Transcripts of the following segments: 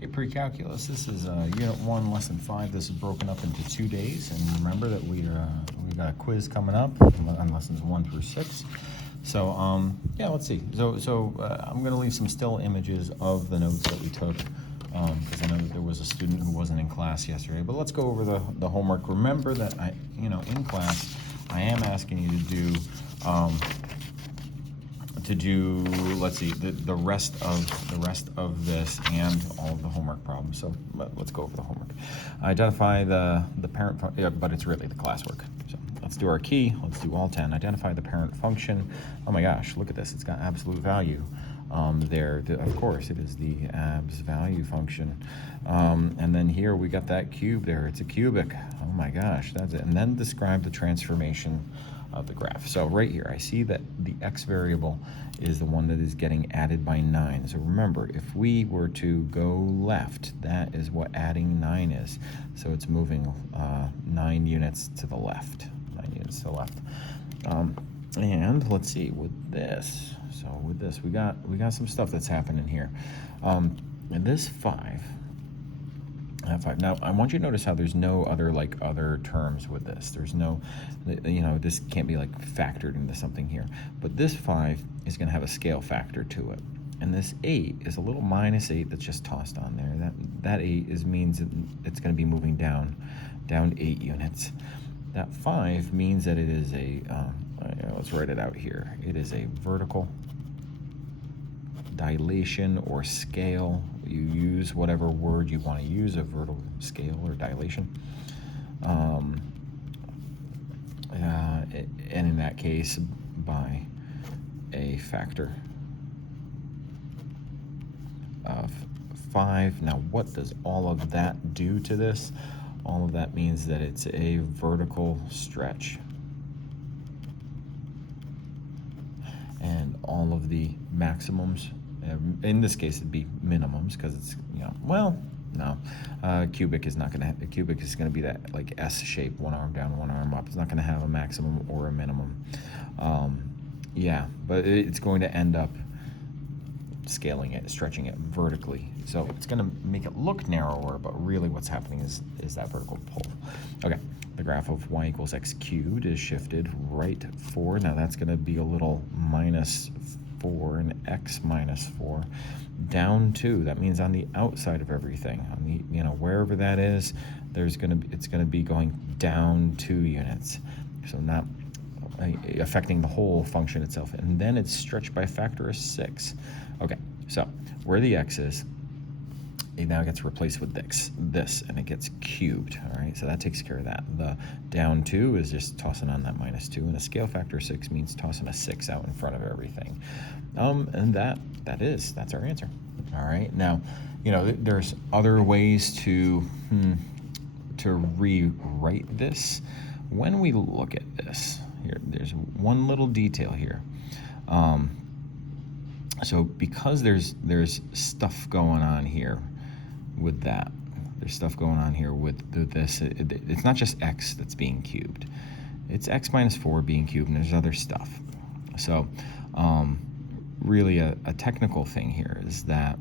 Hey, pre-calculus, this is Unit 1, Lesson 5. This is broken up into 2 days, and remember that we got a quiz coming up on Lessons 1 through 6. So, yeah, let's see. So I'm going to leave some still images of the notes that we took, because I know that there was a student who wasn't in class yesterday. But let's go over the homework. Remember that, in class, I am asking you to do, let's see, the rest of this and all of the homework problems. So let's go over the homework. Identify the parent, but it's really the classwork. So let's do our key. Let's do all 10. Identify the parent function. Oh my gosh, look at this. It's got absolute value there. Of course, it is the abs value function. And then here we got that cube there. It's a cubic. Oh my gosh, that's it. And then describe the transformation of the graph. So right here, I see that the x variable is the one that is getting added by 9. So remember, if we were to go left, that is what adding 9 is. So it's moving 9 units to the left. 9 units to the left. And let's see, with this. So with this, we got some stuff that's happening here. And this 5. Now, I want you to notice how there's no other terms with this. There's no, this can't be factored into something here. But this 5 is going to have a scale factor to it. And this 8 is a little -8 that's just tossed on there. That 8 means it's going to be moving down 8 units. That 5 means that it is let's write it out here. It is a vertical dilation or scale. You use whatever word you want to use, a vertical scale or dilation. And in that case, by a factor of 5. Now, what does all of that do to this? All of that means that it's a vertical stretch. And all of the maximums, in this case it'd be minimums, because it's, cubic is not going to, cubic is going to be that S shape, one arm down, one arm up. It's not going to have a maximum or a minimum. But it's going to end up scaling it, stretching it vertically. So it's going to make it look narrower, but really what's happening is that vertical pull. Okay, the graph of y equals x cubed is shifted right 4. Now that's going to be a little -4 and x -4 down 2. That means on the outside of everything, on the wherever that is, it's going to be going down 2 units. So not affecting the whole function itself. And then it's stretched by a factor of 6. Okay, so where the x is, it now gets replaced with this, and it gets cubed. All right, so that takes care of that. The down 2 is just tossing on that -2, and a scale factor of 6 means tossing a 6 out in front of everything. And that's our answer. All right, now, there's other ways to rewrite this. When we look at this, here, there's one little detail here. So because there's stuff going on here with that, there's stuff going on here with this. It's not just x that's being cubed. It's x -4 being cubed, and there's other stuff. So really a technical thing here is that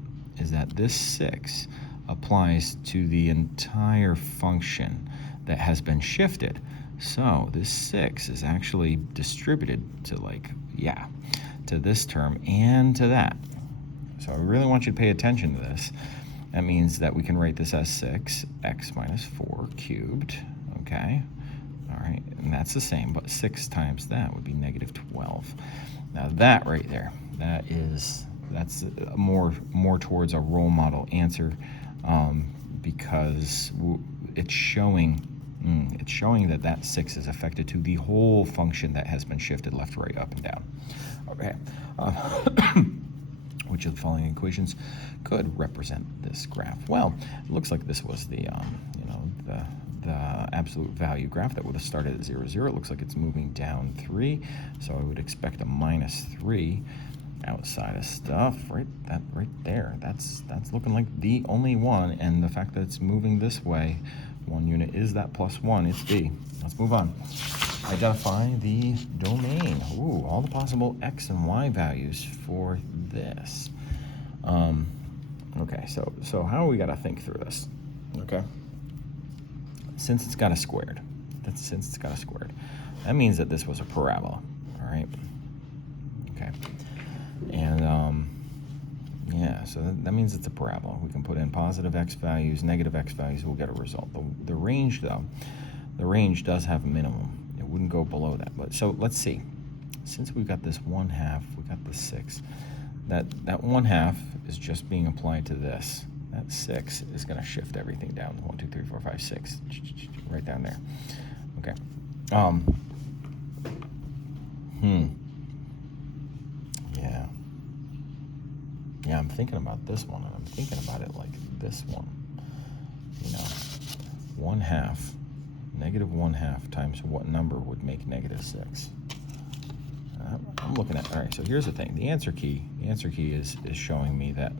this 6 applies to the entire function that has been shifted. So this 6 is actually distributed to to this term and to that. So I really want you to pay attention to this. That means that we can write this as 6x -4 cubed, okay? All right, and that's the same, but 6 times that would be -12. Now that right there, that's more towards a role model answer, because it's showing that 6 is affected to the whole function that has been shifted left, right, up, and down. Okay. Which of the following equations could represent this graph? Well, it looks like this was the absolute value graph that would have started at 0, 0. It looks like it's moving down 3, so I would expect a -3 outside of stuff. Right there. That's looking like the only one, and the fact that it's moving this way, 1 unit is that +1. It's D. Let's move on. Identify the domain. Ooh, all the possible x and y values for this. Okay, so how we got to think through this? Okay, since it's got a squared, that means that this was a parabola. All right. Okay, and yeah, so that means it's a parabola. We can put in positive x values, negative x values. We'll get a result. The range, though, the range does have a minimum. It wouldn't go below that. But so let's see. Since we've got this 1/2, we got the 6. That 1/2 is just being applied to this. That 6 is going to shift everything down. 1, 2, 3, 4, 5, 6, right down there. Okay. Yeah, I'm thinking about this one, and I'm thinking about it like this one. You know, 1/2, negative 1/2 times what number would make negative 6? I'm looking at, all right, so here's the thing. The answer key is showing me that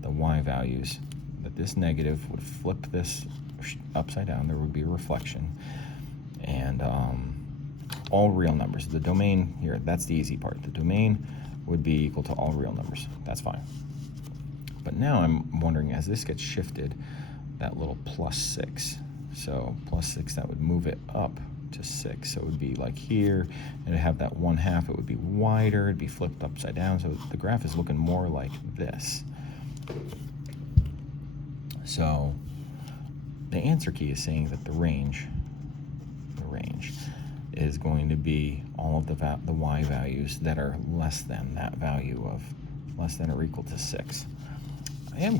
the y values, that this negative would flip this upside down. There would be a reflection. And all real numbers. The domain here, that's the easy part. The domain would be equal to all real numbers. That's fine. But now I'm wondering, as this gets shifted, that little +6. So +6, that would move it up to 6. So it would be like here, and it'd have that 1/2. It would be wider. It'd be flipped upside down. So the graph is looking more like this. So the answer key is saying that the range is going to be all of the y values that are less than that value of less than or equal to 6. I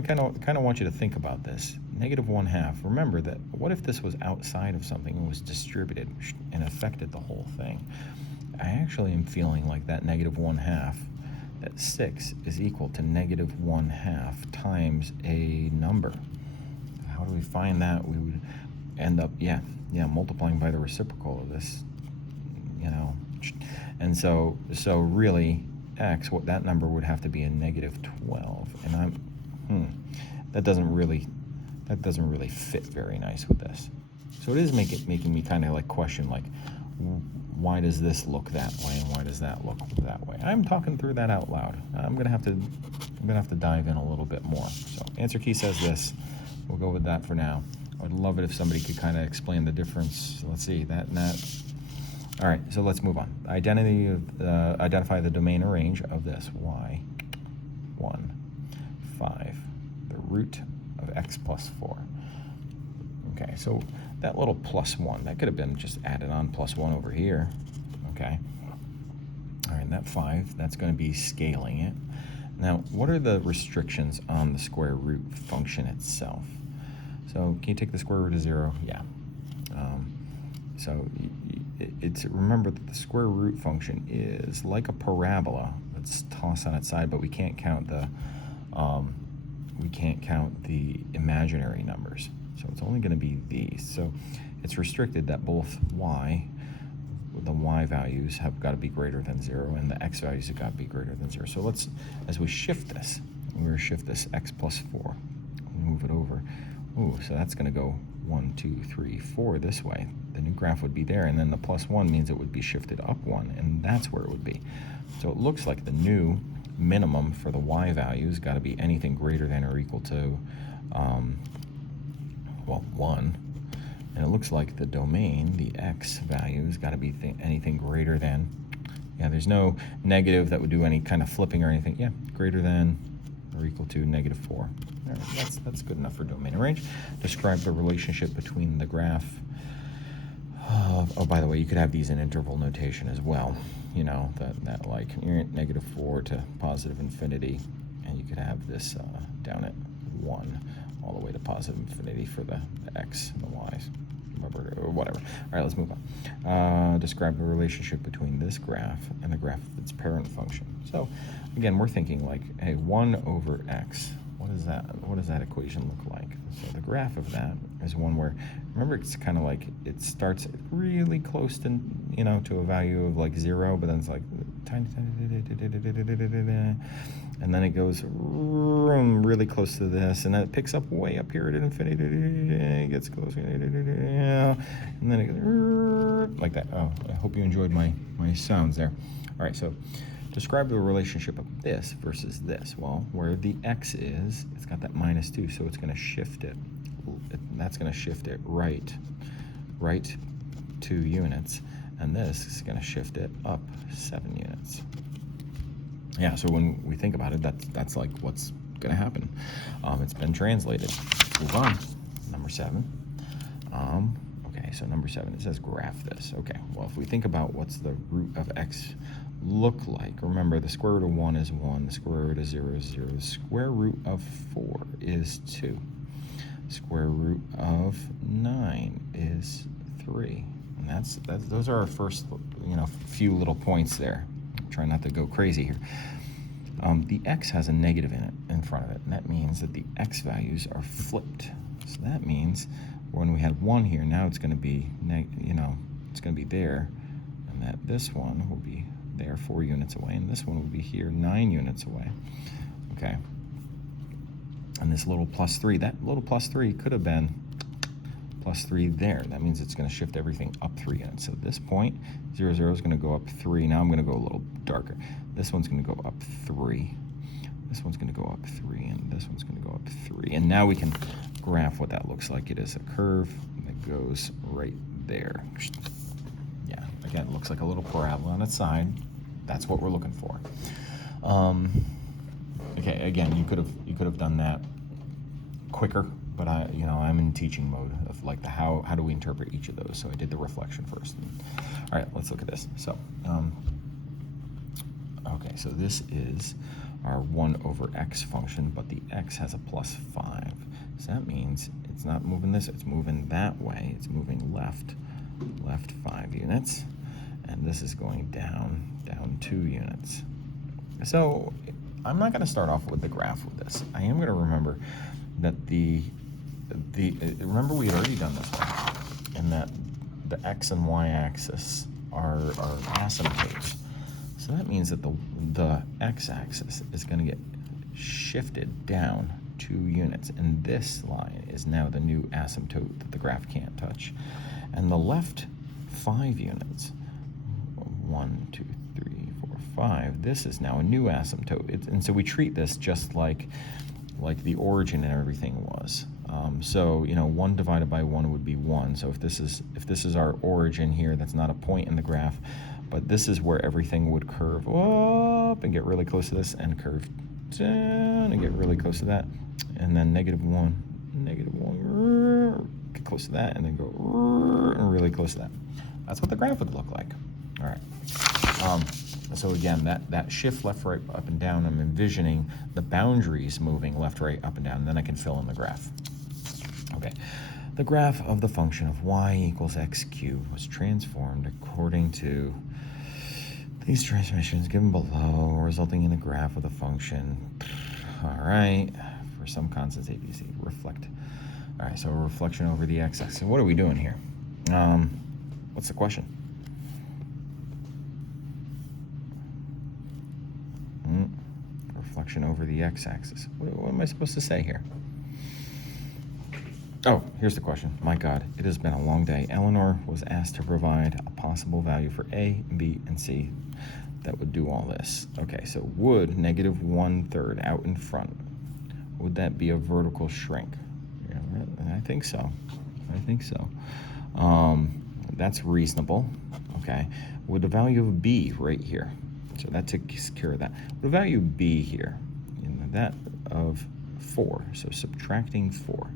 kind of want you to think about this. Negative 1/2. Remember that. What if this was outside of something and was distributed and affected the whole thing? I actually am feeling like that negative 1/2, that 6 is equal to negative 1/2 times a number. How do we find that? We would end up, multiplying by the reciprocal of this, and so really x, what that number would have to be a negative 12, and that doesn't really fit very nice with this. So it is making me kind of like question, like, why does this look that way and why does that look that way? I'm talking through that out loud. I'm gonna have to dive in a little bit more. So answer key says this. We'll go with that for now. I would love it if somebody could kind of explain the difference. Let's see, that and that. All right, so let's move on. Identify the domain or range of this y, 1, 5, the root of x plus 4. Okay, so that little +1, that could have been just added on +1 over here, okay? All right, that 5, that's going to be scaling it. Now, what are the restrictions on the square root function itself? So can you take the square root of 0? Yeah. So remember that the square root function is like a parabola that's tossed on its side, but we can't count the imaginary numbers. So it's only going to be these. So it's restricted that both the y values have got to be greater than 0, and the x values have got to be greater than 0. So let's, as we shift this, x plus 4, move it over. Ooh, so that's going to go 1, 2, 3, 4 this way. The new graph would be there, and then the +1 means it would be shifted up 1, and that's where it would be. So it looks like the new minimum for the y values got to be anything greater than or equal to, 1. And it looks like the domain, the x values, got to be anything greater than, there's no negative that would do any kind of flipping or anything. Greater than or equal to -4. All right, that's good enough for domain and range. Describe the relationship between the graph. Oh, by the way, you could have these in interval notation as well. That like -4 to +infinity, and you could have this down at 1 all the way to +infinity for the x and the y's, or whatever. All right, let's move on. Describe the relationship between this graph and the graph of its parent function. So again, we're thinking like, hey, 1 over x. What does that equation look like? So the graph of that is one where, remember, it's kind of like it starts really close to, to a value of like 0, but then it's like tiny, and then it goes really close to this, and then it picks up way up here at infinity, it gets close, and then it goes like that. Oh, I hope you enjoyed my sounds there. All right, so Describe the relationship of this versus this. Well, where the x is, it's got that -2, so it's going to shift it. That's going to shift it right 2 units, and this is going to shift it up 7 units. Yeah, so when we think about it, that's like what's going to happen. It's been translated. Move on. Number 7. Okay, so number 7, it says graph this. Okay, well, if we think about what's the root of x look like, remember the square root of 1 is 1, the square root of 0 is 0, the square root of 4 is 2, square root of 9 is 3. And those are our first, few little points there. Try not to go crazy here. The x has a negative in front of it, and that means that the x values are flipped. So that means when we had 1 here, now it's going to be, it's going to be there, and that this one will be there 4 units away, and this one will be here 9 units away. Okay. And this little +3, that little +3 could have been +3 there. That means it's going to shift everything up 3 units. So this point, 0, 0 is going to go up 3. Now I'm going to go a little darker. This one's going to go up 3. This one's going to go up 3, and this one's going to go up 3. And now we can graph what that looks like. It is a curve that goes right there. Yeah, again, it looks like a little parabola on its side. That's what we're looking for. Okay, again, you could have done that quicker, but I'm in teaching mode of like how do we interpret each of those. So I did the reflection first. All right, let's look at this. So, okay, so this is our 1/x function, but the x has a +5. So that means it's not moving this, it's moving that way. It's moving left 5 units, and this is going down 2 units. So I'm not going to start off with the graph with this. I am going to remember that remember we had already done this one, and that the x and y axis are asymptotes. So that means that the x-axis is going to get shifted down 2 units, and this line is now the new asymptote that the graph can't touch. And the left 5 units, 1, 2, 3, 4, 5, this is now a new asymptote. And so we treat this just like the origin and everything was. So 1 divided by 1 would be 1. So if this is our origin here, that's not a point in the graph, but this is where everything would curve up and get really close to this, and curve down and get really close to that, and then -1, get close to that, and then go and really close to that. That's what the graph would look like. All right. So again, that shift left, right, up, and down, I'm envisioning the boundaries moving left, right, up, and down, and then I can fill in the graph. Okay. The graph of the function of y = x cubed was transformed according to these transformations given below, resulting in a graph of the function. All right. For some constants a, b, c, reflect. All right, so a reflection over the x-axis. So what are we doing here? What's the question? Reflection over the x-axis. What am I supposed to say here? Oh, here's the question. My God, it has been a long day. Eleanor was asked to provide a possible value for A, B, and C that would do all this. Okay, so would -1/3 out in front, would that be a vertical shrink? Yeah, I think so. That's reasonable. Okay, would the value of B right here, so that takes care of that. The value of B here, that of 4, so subtracting 4.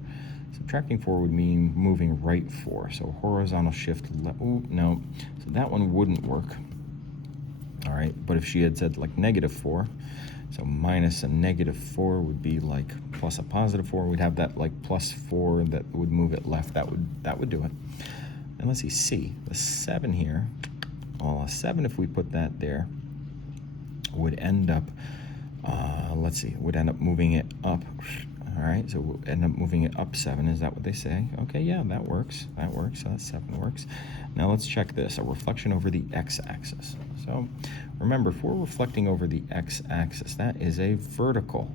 Subtracting 4 would mean moving right 4, so horizontal shift left. Oh, no, so that one wouldn't work. All right, but if she had said like -4, so minus a -4 would be like plus a +4. We'd have that like +4 that would move it left. That would do it. And let's see, C, the 7 here. Well, a 7, if we put that there, would end up, would end up moving it up. All right, so we'll end up moving it up 7. Is that what they say? Okay, yeah, that works. So that 7 works. Now let's check this, a reflection over the x-axis. So remember, if we're reflecting over the x-axis, that is a vertical.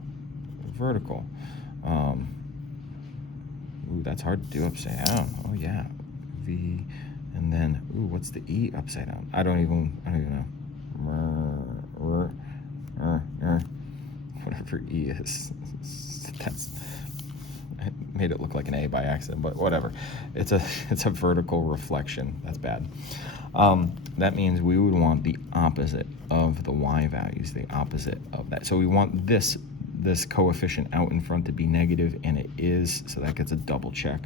Ooh, that's hard to do upside down. Oh yeah, V, and then, ooh, what's the E upside down? I don't even know. for E is, I made it look like an A by accident, but whatever. It's a vertical reflection. That's bad. That means we would want the opposite of the y values, the opposite of that. So we want this coefficient out in front to be negative, and it is, so that gets a double check.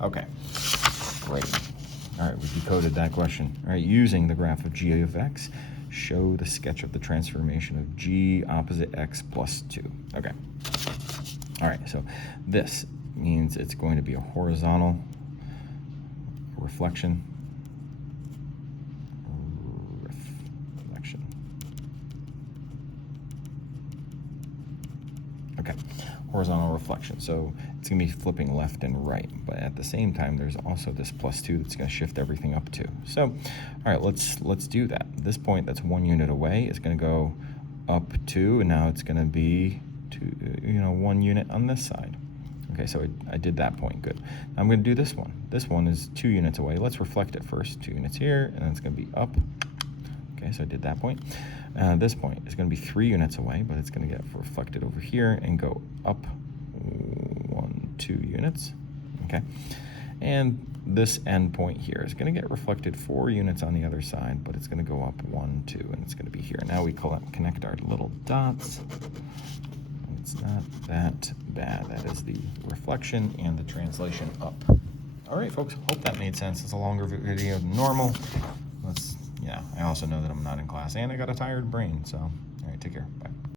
Okay, great. All right, we decoded that question. All right, using the graph of g of x, show the sketch of the transformation of g opposite x plus 2. Okay. All right, so this means it's going to be a horizontal reflection. Okay, horizontal reflection. So it's gonna be flipping left and right, but at the same time, there's also this plus 2 that's gonna shift everything up 2. So, all right, let's do that. This point that's 1 unit away is gonna go up 2, and now it's gonna be 1 unit on this side. Okay, so I did that point, good. Now I'm gonna do this one. This one is 2 units away. Let's reflect it first, 2 units here, and then it's gonna be up. Okay, so I did that point. This point is going to be 3 units away, but it's going to get reflected over here and go up 1, 2 units. Okay, and this end point here is going to get reflected 4 units on the other side, but it's going to go up 1, 2, and it's going to be here. Now we connect our little dots. It's not that bad. That is the reflection and the translation up. All right, folks, hope that made sense. It's a longer video than normal. Yeah, I also know that I'm not in class, and I got a tired brain, so all right, take care. Bye.